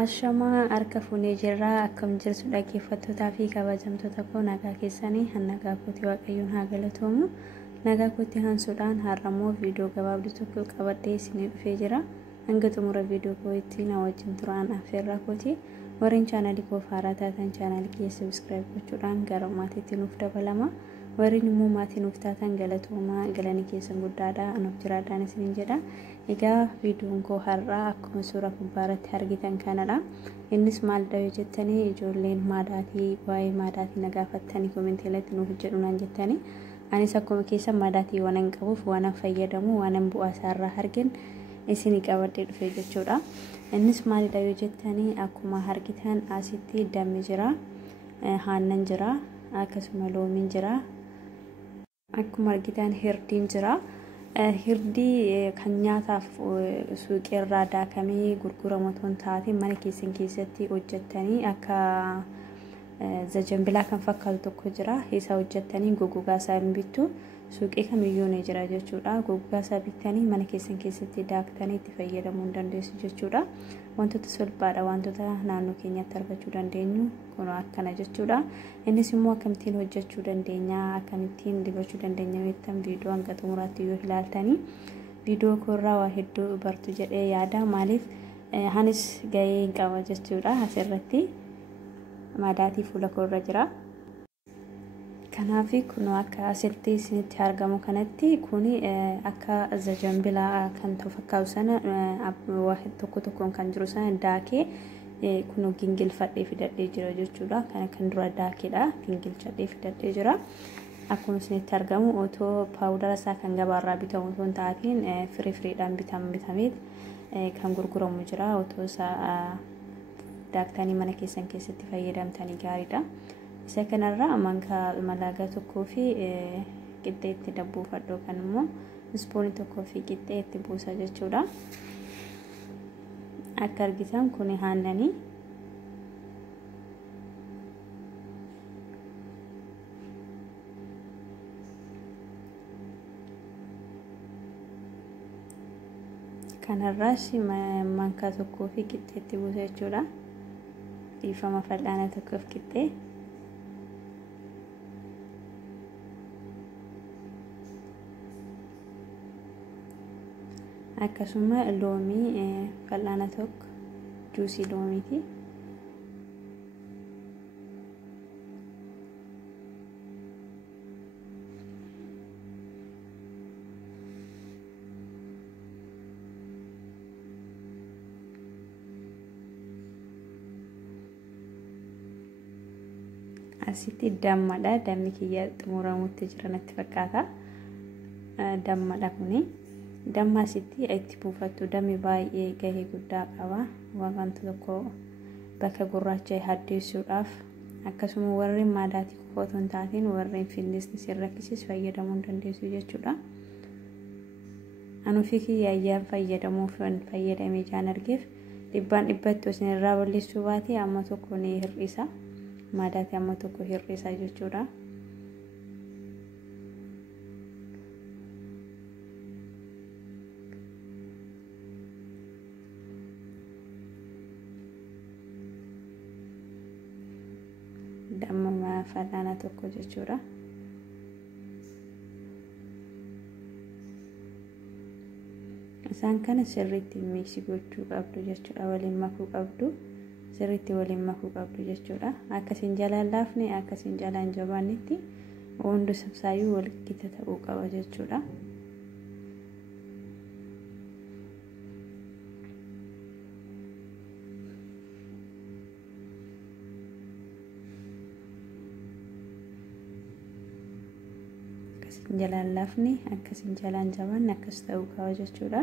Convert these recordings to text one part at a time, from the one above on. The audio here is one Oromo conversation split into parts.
Ashama harka fuunee jirraa akkam jirtu dhaggeeffattootaa fi kabajamtoota koo nagaa keessanii nagaa kootii waaqayyoon haa galatoomu. Nagaa kootii hansuudhaan har'amoo viidiyoo gabaabduu tokko qabadhee isinii dhufee jira. Hanga xumura viidiyoo kootii na wajjin turaan affeerraa kootii. Warreen chaanalii koo haaraa taatan chaanalii kee subscribe gochuudhaan gara maatiitti nuuf dabalama. Warreen immoo maatii nuuf taatan galatoomaa galanii keessan guddaadha anuuf jiraadhaan isiniin jedha. Egaa viidiyoon koo har'aa akkuma suuraa gubbaarratti argitan kanadha. Innis maal dhabe jettanii ijoolleen madaatii waa'ee madaatii na gaafattanii komenteelatti nuuf jedhuunaan jettanii anis akkuma keessa madaatii waan hin qabuuf waan fayyadamu waan bu'aa isaarraa argin isinii qabadhee dhufe jechuudha. Innis maal dhabe jettanii akkuma argitan asitti dammi jira, aannan jira, akkasuma loomiin jira, akkuma argitan hirdiin jira. Hirdii kan nyaataaf suuqirraa daakamee gurguramu ton taate mana keessan keessatti hojjettanii akka zajanbilaa kan fakkaatu tokko jira. Isa hojjettanii gogogaa isaa bittu suuqii kamiyyuu ni jira jechuudha. Gogogaa isaa bittanii mana keessan keessatti daaktanii itti fayyadamuu dandeessu jechuudha. Wantoota salphaadha, wantoota naannoo keenyatti argachuu dandeenyu kun akkana jechuudha. Innis immoo akkamittiin hojjechuu dandeenya, akkamittiin dibachuu dandeenya jettan viidiyoo hanga xumuraatti yoo ilaaltanii viidiyoo koorraa waa hedduu bartu jedhee yaada. Maaliif anis gahee hin qaba jechuudha. Asirratti madaatii fuula koorra jira. Kanaafi kun akka asitti isinitti argamu kanatti kuni akka zajanbilaa kan fakkaatu sana waa tokko tokkoon kan jiru sana daakee kun gingilfadhee fidadhee jira jechuudha. Kana kan dura daakeedha, gingilchadhee fidadhee jira. Akkuma isinitti argamu otoo paawudara isaa kan gabaarraa bitamu otoo hin taatiin firiidhaan bitameet kan gurguramu jira. Otoo isaa daaktanii mana keessan keessatti fayyadamtanii gaariidha. Isa kanarraa manka malaagaa tokkoo fi qixxee itti dabbuufadhoo kan immoo ispoonii tokkoo fi qixxee itti buusa jechuudha. Akka argitan kun aannanii kanarraas manka tokkoo fi qixxee itti buusa jechuudha. Dhiifama fal'aana tokkoof qixxee akkasuma loomii fal'aana tokko juusii loomiiti. Asitti dammadha. Dammi kiyya xumuramutti jira natti fakkaata. Dammadha kuni. Damma asitti itti buufattu dammi baay'ee gahee guddaa qaba. Wanta tokko bakka gurraacha haddeessuudhaaf akkasuma warreen madaatii qofa hin taatiin warreen finnisni sirrakkisiis fayyadamuu dandeessu jechuudha. Anuufi kiyyaayaan fayyadamuuf fayyadamee jaan argeef dhibbaan dhibbatti isinirraa balleessuu baate amma tokko ni hir'isa. Madaatii amma tokko hir'isa jechuudha. Damma fal'aana tokko jechuudha. Isaan kana sirriitti miksii gochuu qabdu jechuudha. Waliin makuu qabdu. Sirriitti waliin makuu qabdu jechuudha. Akkasiin jalaan laafne akkasiin jalaan jabaannetti hundi sabsaayyuu wal gita ta'uu qaba jechuudha. Jalan laafni akkasiin jalaan jabaan akkas ta'uu qaba jechuudha.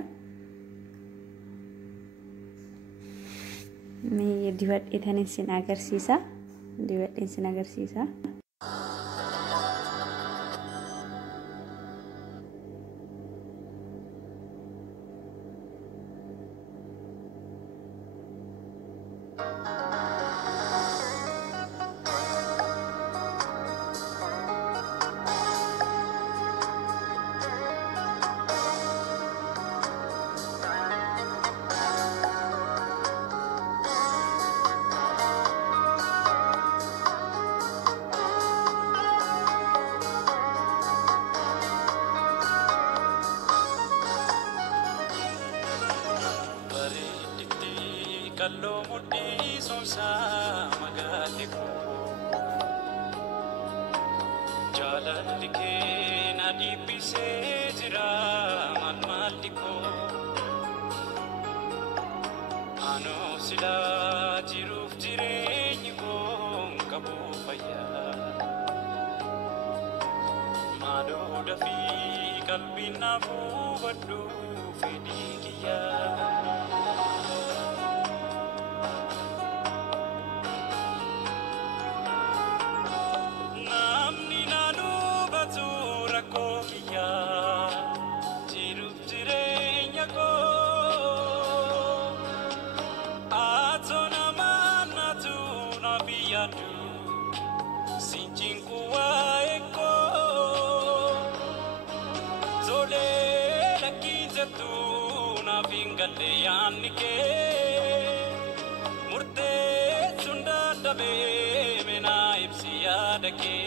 Mee dibadheetan isin agarsiisa. Dibadheen isin agarsiisa. kallo mudhi somsa madaati ko jalalli ke na dibise jira malli ko ano sila jiruf jireenyi ko qabu fayya mado dafi qalbi nafu baddu fedi kiya namni nanu bazura ko kiya jiruf jireenya ko atona manatu na biyadu sinjinku wa eko zole lakizatu na vingale yanike murte sunda dabe mena ipsiyadake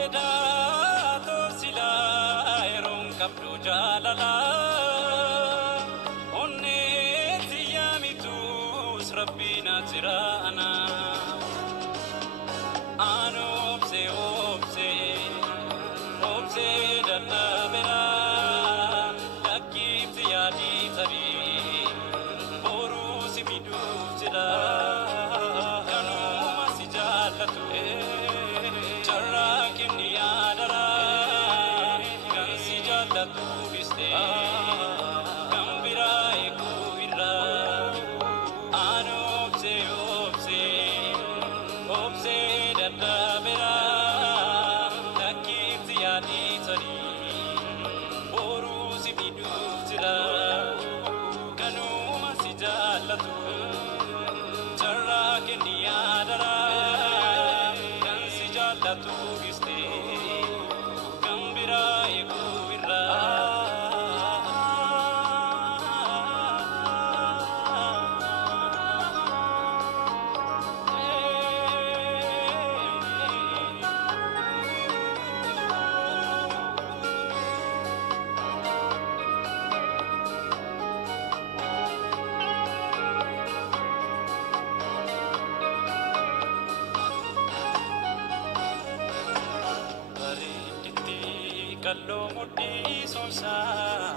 eda to sila eron kapdu jalala onne tiyamitu rabbina tirana ano obse data mera lakib ziyadi tari boru simidu jira kanu masijalatu charra kimniya dara kan sijalatu biste kambira ekuira ano obse data mera lakib ziyadi tari boru simidu jira kanu masijalatu charra kimniya dara kan sijalatu biste kambira ekuira kallo mudhi somsa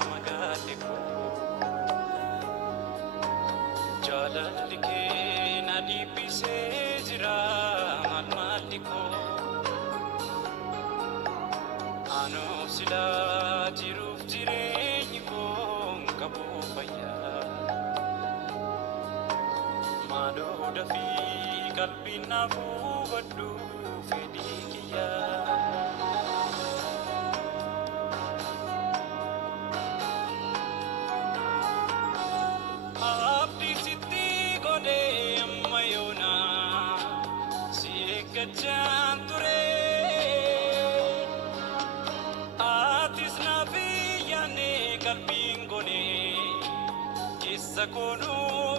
madaati ko jalalli ke na dibise jira malli ko ano sila jiruf jireenyi ko qabu fayya mado dafi qalbi nafu baddu fedi kiya ammayona siekajanture atis nabiyane kalbingone kissa konu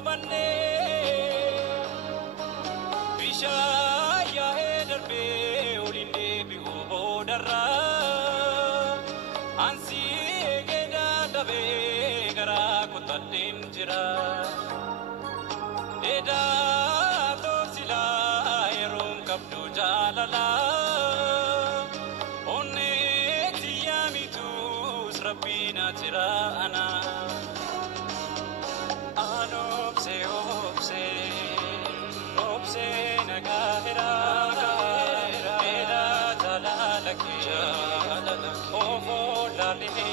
banne bishaya ederbe ulinde biho darra ansi egeda dabe gara kutadin jira eda to sila eron kapdu jalala onne tiyamitu rabbina tirana anobse nagahera eda jalala ofo lalini